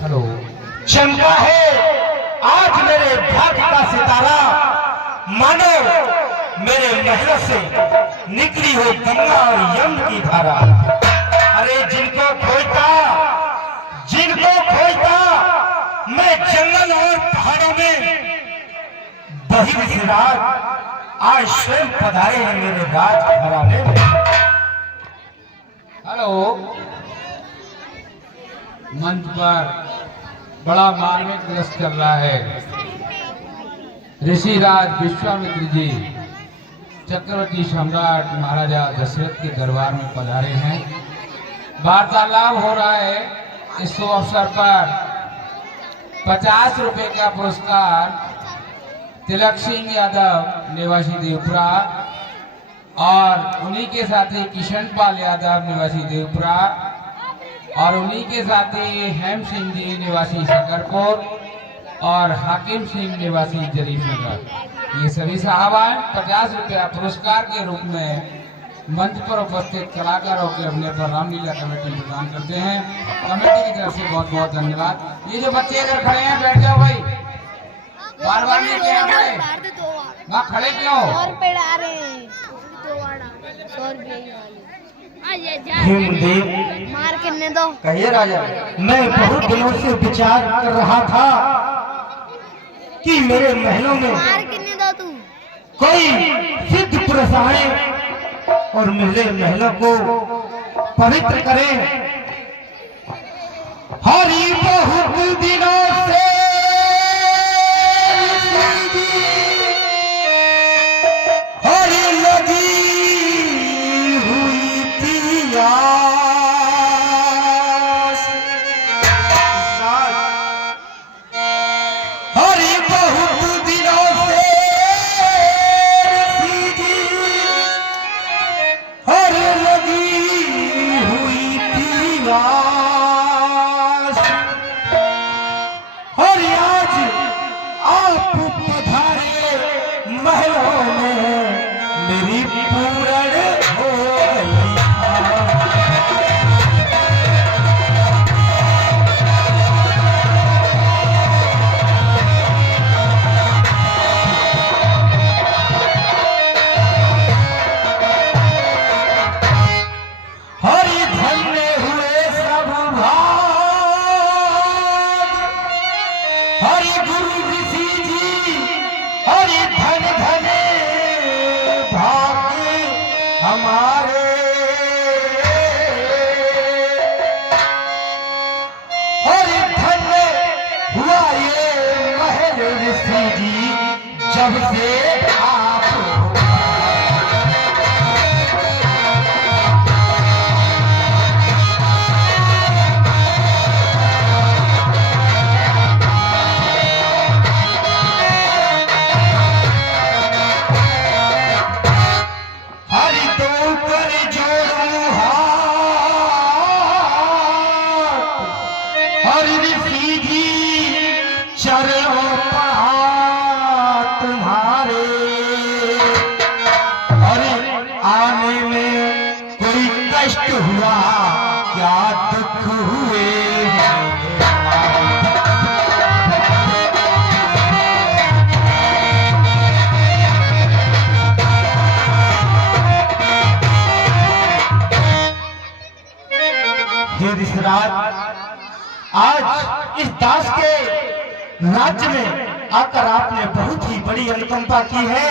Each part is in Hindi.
हेलो। चमका है आज मेरे भाग्य का सितारा, मानो मेरे महलों से निकली हो गंगा और यमुना की धारा। अरे जिनको खोजता मैं जंगल और पहाड़ों में, वही विराट आज स्वयं पधारे हैं मेरे राजघराने में। हेलो। मंच पर बड़ा मार्मिक दृश्य चल रहा है। ऋषिराज विश्वामित्र जी चक्रवर्ती सम्राट महाराजा दशरथ के दरबार में पधारे हैं। वार्तालाप हो रहा है। इस शुभ अवसर पर 50 रुपए का पुरस्कार तिलक सिंह यादव निवासी देवपुरा और उन्हीं के साथी किशन पाल यादव निवासी देवपुरा और उन्हीं के साथी हेम सिंह जी निवासी शकरपुर और हाकिम सिंह निवासी जरीफ नगर, ये सभी साहबान 50 रुपया पुरस्कार के रूप में मंच पर उपस्थित कलाकारों के अपने पर रामलीला कमेटी प्रदान करते हैं। कमेटी की तरफ से बहुत बहुत धन्यवाद। ये जो बच्चे अगर खड़े हैं बैठ जाओ भाई, बार बार नहीं कह रहे वहाँ खड़े क्यों? मार कितने दो? कहिए राजा, मैं बहुत दिनों से विचार कर रहा था कि मेरे महलों में मार कितने दो तू? कोई सिद्ध पुरुष आए और मेरे महलों को पवित्र करें। हरि बहुत दिनों से हरि लगी हुई थी आस, हरि बहुत दिनों से हरि लगी हुई थी आस। और आज आप पधारे महलों में, मेरी पूर्ण हो गई। हरि धन्य हुए सब भाग, हरि गुरु ऋषि जी, हरि धन धने भाग्य हमारे। हरि धन्य हुआ ये महल ऋषि जी, जब से आप हरि दो कर जोड़ू हाथ, हरि ऋषि जी चरणों पढ़ा तुम्हारे। हरि आने में कोई कष्ट हुआ, क्या दुख हुए हे ऋषिराज, आज इस दास के राज्य में आकर आपने बहुत ही बड़ी अनुकंपा की है।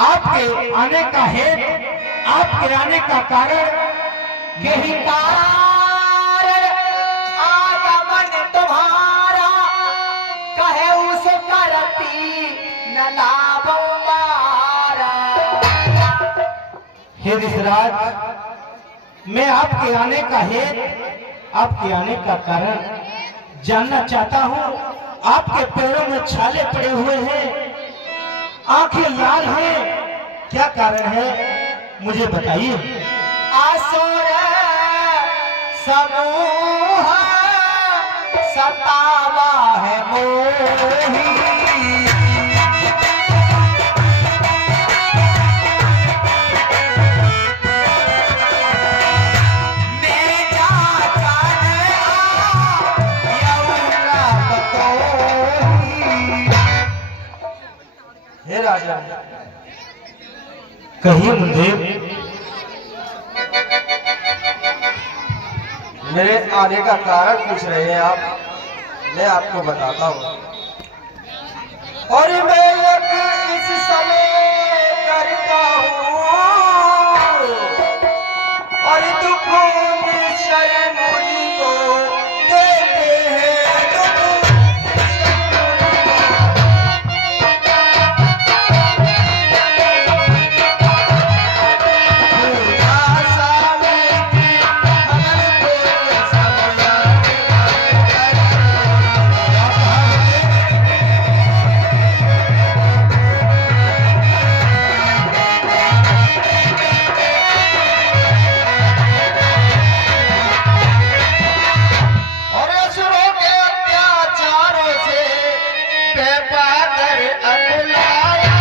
आपके आने का हेतु, आपके आने का कारण यही कारण आगमन तुम्हारा, कहे उस करती न लाभ हमारा। हे ऋषिराज, मैं आपके आने का हेतु, आपके आने का कारण जानना चाहता हूँ। आपके पैरों में छाले पड़े हुए हैं, आंखें लाल हैं, क्या कारण है मुझे बताइए। आसुर समूह सतावा है मोही, राजन। कहिए मुंदेव। मेरे आने का कारण पूछ रहे हैं आप, मैं आपको बताता हूँ। और मैं इस समय करता हूँ और दुख निश्चय मुझको देते हैं, दुख आशा में कि खबर को समय और असुरों के अत्याचारों से बेपाकर अकुलाया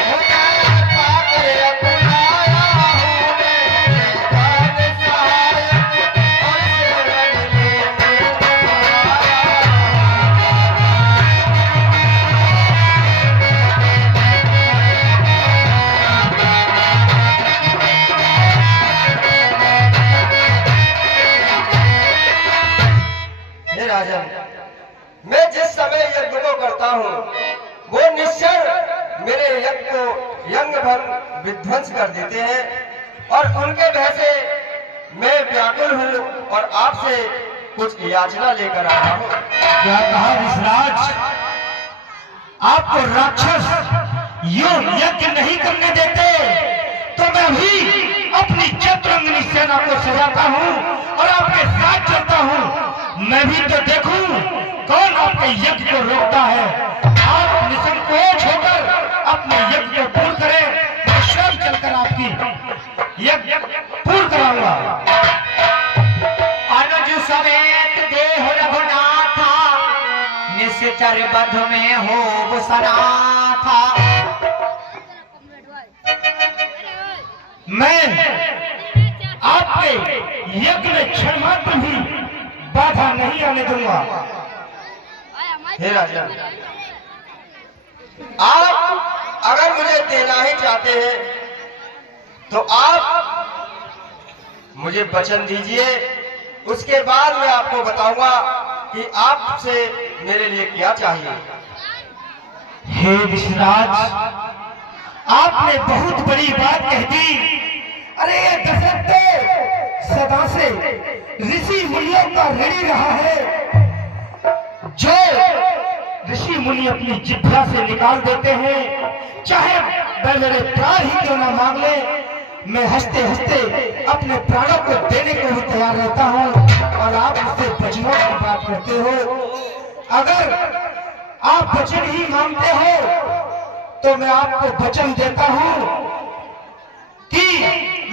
हूँ बेपाकर अकुलाया हूँ मैं, दान सहायक और शरण लेने आया। हे राजन, मैं जिस समय यज्ञ को करता हूँ वो निश्चर मेरे यज्ञ को यंग भंग विध्वंस कर देते हैं और उनके भय से मैं व्याकुल हूँ और आपसे कुछ याचना लेकर आया हूँ। क्या कहा विश्राज? आपको राक्षस यूं यज्ञ नहीं करने देते तो मैं भी अपनी चतुरंगनी सेना को सजाता हूँ और आपके साथ चलता हूँ। मैं भी तो देखूं कौन आपके यज्ञ को रोकता है। आप निसंकोच होकर अपने यज्ञ को पूर्ण करें, मैं स्वयं चलकर आपकी यज्ञ पूर्ण कराऊंगा। अनुज समेत देह रघुनाथा, निश्चर बध में हो सनाथा। मैं आपके यज्ञ में क्षण मात्र भी बाधा नहीं आने दूंगा। हे राजन, आप अगर मुझे देना ही चाहते हैं तो आप मुझे वचन दीजिए, उसके बाद मैं आपको बताऊंगा कि आपसे मेरे लिए क्या चाहिए। हे विश्राज, आपने बहुत बड़ी बात कह दी। अरे ये दशरथ तो सदा से ऋषि मुनियों का ऋणी रहा है। जो ऋषि मुनि अपनी जिह्वा से निकाल देते हैं, चाहे वह मेरे प्राण ही क्यों ना मांग ले, मैं हंसते हंसते अपने प्राणों को देने को भी तैयार रहता हूँ। और आप मुझसे वचनों की बात करते हो। अगर आप वचन ही मांगते हो तो मैं आपको वचन देता हूँ कि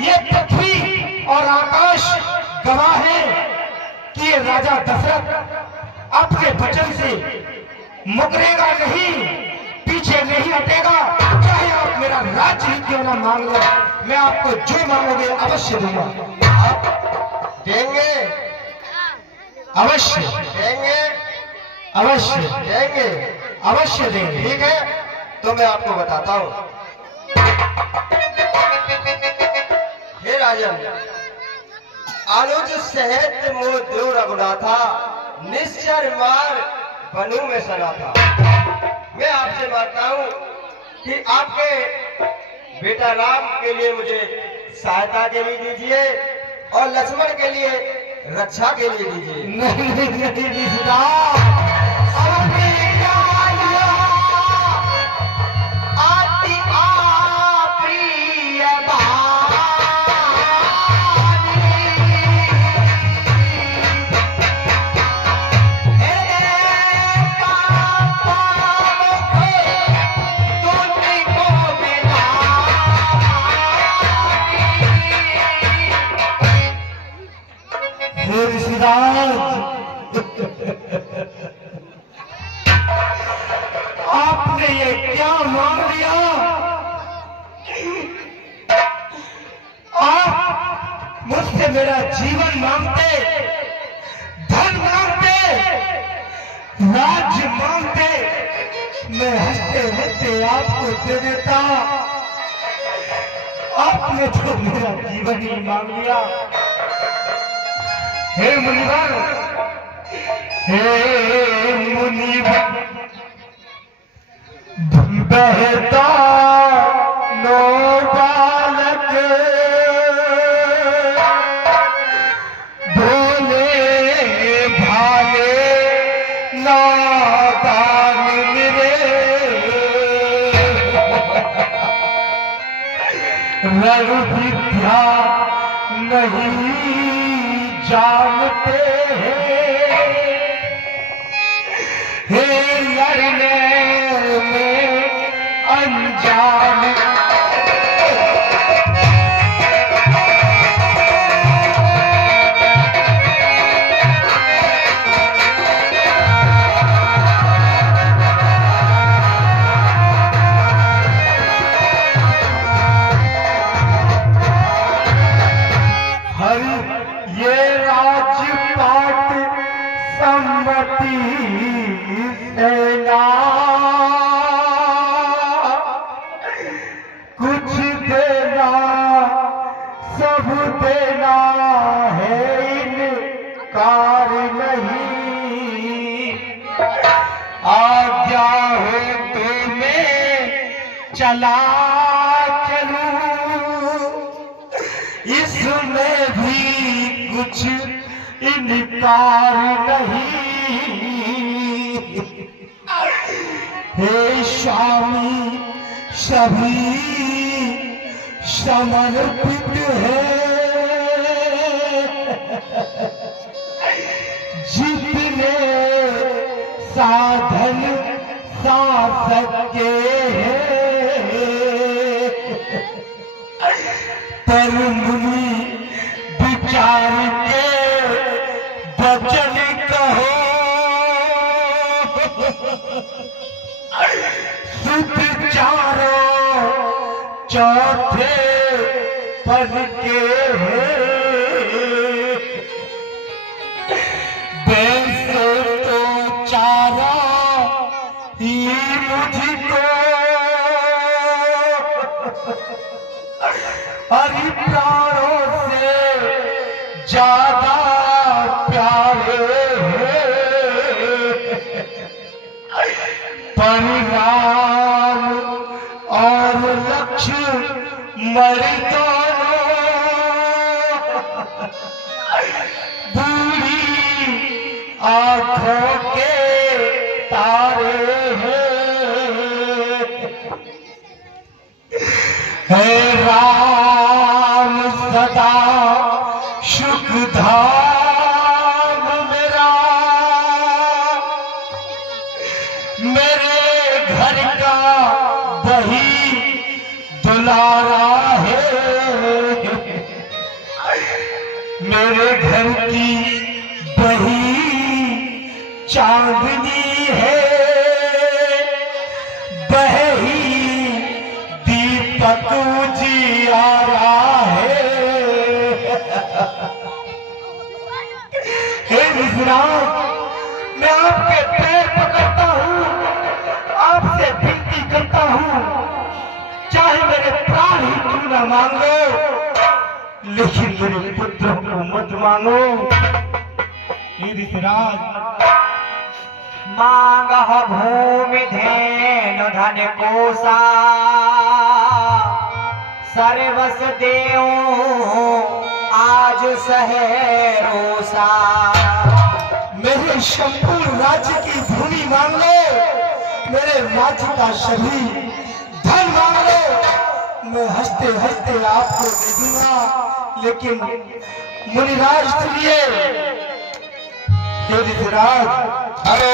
ये पृथ्वी और आकाश गवाह है कि ये राजा दशरथ आपके वचन से मुकरेगा नहीं, पीछे नहीं हटेगा। चाहे आप मेरा राज्य ही क्यों ना मांग लो, मैं आपको जो मांगोगे अवश्य दूंगा। आप देंगे? अवश्य देंगे? अवश्य देंगे? अवश्य देंगे। ठीक है, तो मैं आपको बताता हूँ। हे राजन, अनुज सहित मोह दो रघुनाथा, निश्चर मार बनू में सना था। मैं आपसे मांगता हूँ कि आपके बेटा राम के लिए मुझे सहायता के लिए दीजिए और लक्ष्मण के लिए रक्षा के लिए दीजिए। नहीं नहीं नहीं विश्राज, आपने ये क्या मांग लिया? आप मुझसे मेरा जीवन मांगते, धन मांगते, राज मांगते मैं हंसते हंसते आपको दे देता। आपने तो मेरा जीवन ही मांग लिया। हे मुनिवर, हे मुनिवर, बहता नो बालक भोले भाले नादान मेरे, रघु विद्या नहीं जानते हैं, हे लड़ने में अनजान। ये राजपाट सम्मति सेना कुछ देना सब देना है, इनकार नहीं। आज्ञा हो तो मैं चला चलूं, इसमें भी कुछ इनकार नहीं। हे स्वामी सभी समर्पित है, जितने साधन शासक के हैं, पर मुनि विचार के वचन कहो, सुत चारों चौथे पद के हैं, वैसे तो चारा ही मुझको हरि प्राणों से ज्यादा प्यारे हैं, परिणाम और लक्ष्मण दोनों बूढ़ी आंखों के तारे हैं। राम सदा सुख धाम मेरा, मेरे घर का वही दुलारा है, मेरे घर की वही चांदनी है, वही दीपक उजियारा है। हे विश्वनाथ, मैं आपके पैर पकड़ता हूँ, आपसे विनती करता हूँ, चाहे मेरे प्राण ही क्यों न मांगो, लेकिन मेरे पुत्रों को मत मांगो। हे विश्वनाथ, मांग भूमि धेनु धन कोसा, सर्वस देऊं आज सहे रोसा। मेरे संपूर्ण राज्य की भूमि मांग लो, मेरे राज्य का सभी धन मांग लो, मैं हंसते हंसते आपको दे दूंगा। लेकिन मुनिराज सुनिए, हे ऋषिराज, हेलो